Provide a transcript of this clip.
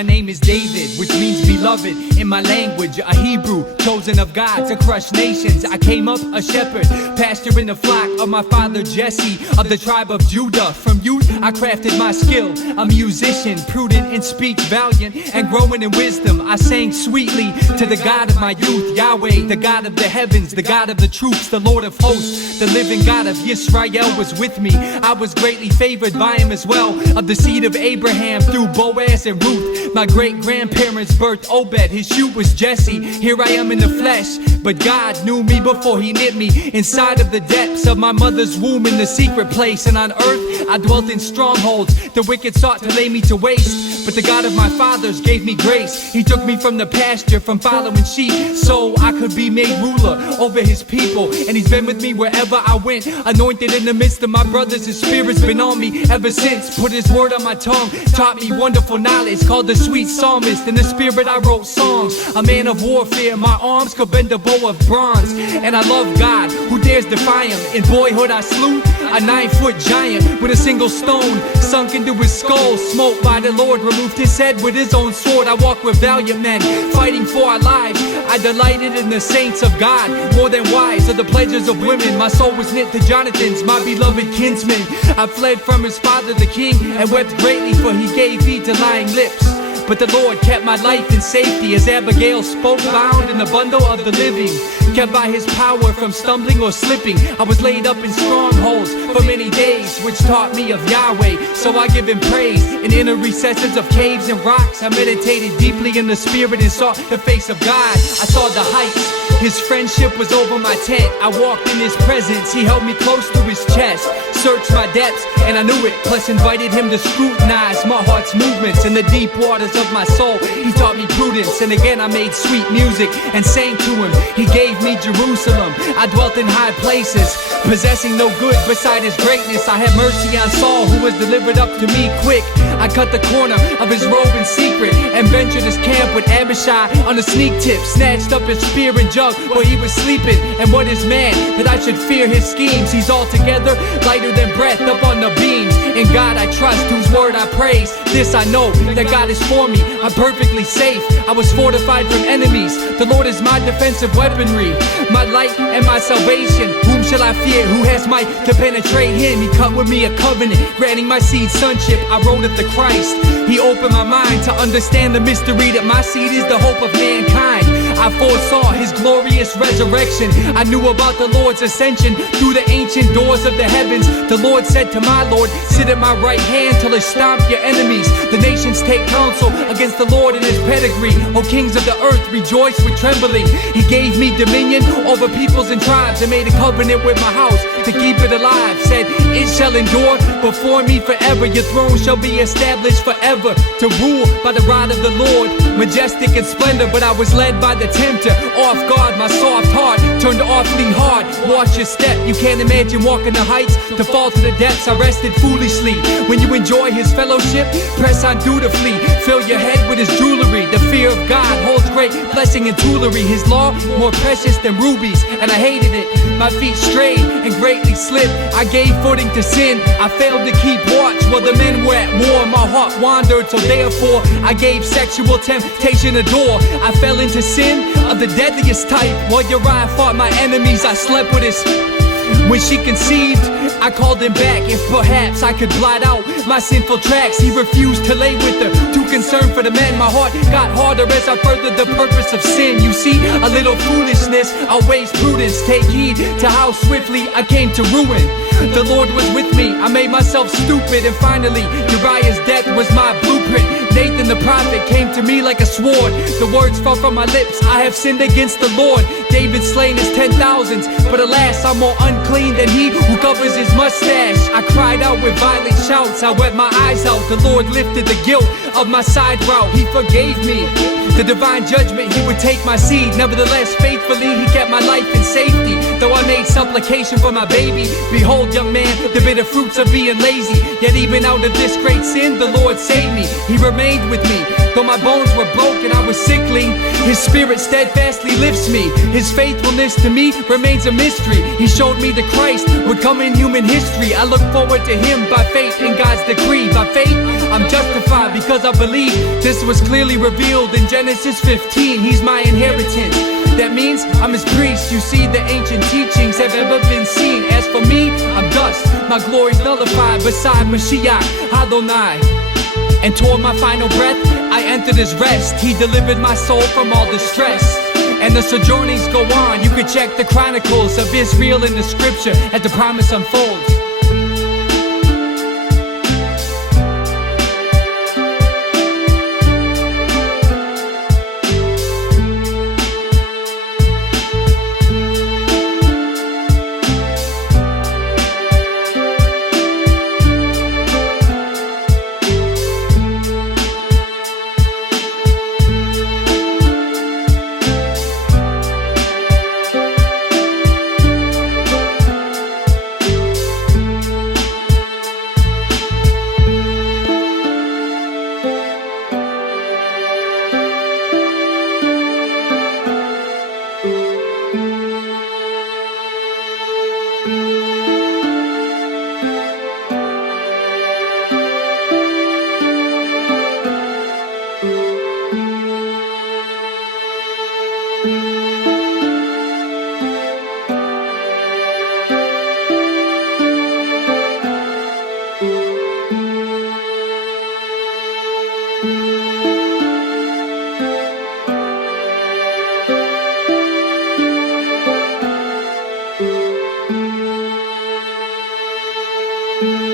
My name is David, which means beloved in my language. A Hebrew, chosen of God to crush nations. I came up a shepherd, pasturing the flock of my father Jesse of the tribe of Judah. From youth, I crafted my skill. A musician, prudent in speech, valiant and growing in wisdom. I sang sweetly to the God of my youth, Yahweh, the God of the heavens, the God of the troops, the Lord of hosts, the living God of Yisrael was with me. I was greatly favored by him as well, of the seed of Abraham through Boaz and Ruth. My great-grandparents birthed Obed, his shoot was Jesse. Here I am in the flesh, but God knew me before he knit me inside of the depths of my mother's womb, in the secret place. And on earth I dwelt in strongholds. The wicked sought to lay me to waste, but the God of my fathers gave me grace. He took me from the pasture, from following sheep, so I could be made ruler over his people. And he's been with me wherever I went, anointed in the midst of my brothers. His spirit's been on me ever since. Put his word on my tongue, taught me wonderful knowledge, called the sweet psalmist. In the spirit I wrote songs, a man of warfare. My arms could bend a bow of bronze, and I love God, who dares defy him? In boyhood I slew a 9-foot giant with a single stone sunk into his skull. Smote by the Lord, removed his head with his own sword. I walked with valiant men, fighting for our lives. I delighted in the saints of God, more than wives of the pleasures of women. My soul was knit to Jonathan's, my beloved kinsman. I fled from his father the king, and wept greatly, for he gave heed to lying lips. But the Lord kept my life in safety, as Abigail spoke, bound in the bundle of the living. Kept by his power from stumbling or slipping. I was laid up in strongholds for many days, which taught me of Yahweh, so I give him praise. In inner recesses of caves and rocks, I meditated deeply in the spirit and sought the face of God. I saw the heights, his friendship was over my tent. I walked in his presence, he held me close to his chest. Searched my depths, and I knew it, plus invited him to scrutinize my heart's movements in the deep waters of my soul. He taught me prudence, and again I made sweet music and sang to him. He gave me Jerusalem. I dwelt in high places, possessing no good beside his greatness. I had mercy on Saul, who was delivered up to me quick. I cut the corner of his robe in secret, and ventured his camp with Abishai on a sneak tip. Snatched up his spear and jug where he was sleeping. And what is man that I should fear his schemes? He's altogether lighter than breath up on the beams. In God I trust, whose word I praise. This I know, that God is for me, I'm perfectly safe. I was fortified from enemies. The Lord is my defensive weaponry, my light and my salvation. Whom shall I fear? Who has might to penetrate him? He cut with me a covenant, granting my seed sonship. I wrote of the Christ. He opened my mind to understand the mystery that my seed is the hope of mankind. I foresaw his glorious resurrection. I knew about the Lord's ascension through the ancient doors of the heavens. The Lord said to my Lord, sit at my right hand till I stomp your enemies. The nations take counsel against the Lord and his pedigree. O kings of the earth, rejoice with trembling. He gave me dominion over peoples and tribes, and made a covenant with my house to keep it alive. Said, it shall endure before me forever. Your throne shall be established forever, to rule by the rod of the Lord, majestic in splendor. But I was led by the tempter, off guard, my soft heart turned awfully hard. Watch your step, you can't imagine walking the heights to fall to the depths. I rested foolishly. When you enjoy his fellowship, press on dutifully. Fill your head with his jewelry. The fear of God holds great blessing and toolery. His law more precious than rubies, and I hated it. My feet strayed and greatly slipped. I gave footing to sin. I failed to keep watch while the men were at war. My heart wandered, so therefore I gave sexual temptation a door. I fell into sin of the deadliest type. While Uriah fought my enemies, I slept with his. When she conceived, I called him back. If perhaps I could blot out my sinful tracks, he refused to lay with her, too concerned for the men. My heart got harder as I furthered the purpose of sin. You see, a little foolishness outweighs prudence. Take heed to how swiftly I came to ruin. The Lord was with me, I made myself stupid. And finally, Uriah's death was my blueprint. Nathan the prophet came to me like a sword. The words fell from my lips, I have sinned against the Lord. David slain his 10,000s, but alas, I'm more unclean than he who covers his mustache. I cried out with violent shouts, I wept my eyes out. The Lord lifted the guilt of my side route, he forgave me. the divine judgment, he would take my seed. Nevertheless, faithfully, he kept my life in safety. Though I made supplication for my baby, behold, young man, the bitter fruits of being lazy. Yet even out of this great sin, the Lord saved me. He remained with me. Though my bones were broken, I was sickly. His spirit steadfastly lifts me. His faithfulness to me remains a mystery. He showed me that Christ would come in human history. I look forward to him by faith in God's decree. By faith, I'm justified because I believe this was clearly revealed in Genesis 15. He's my inheritance. That means I'm his priest. You see, the ancient teachings have ever been seen. As for me, I'm dust. My glory's nullified beside Mashiach Adonai. And toward my final breath, I entered his rest. He delivered my soul from all distress. And the sojournings go on. You can check the chronicles of Israel in the scripture as the promise unfolds. Thank you.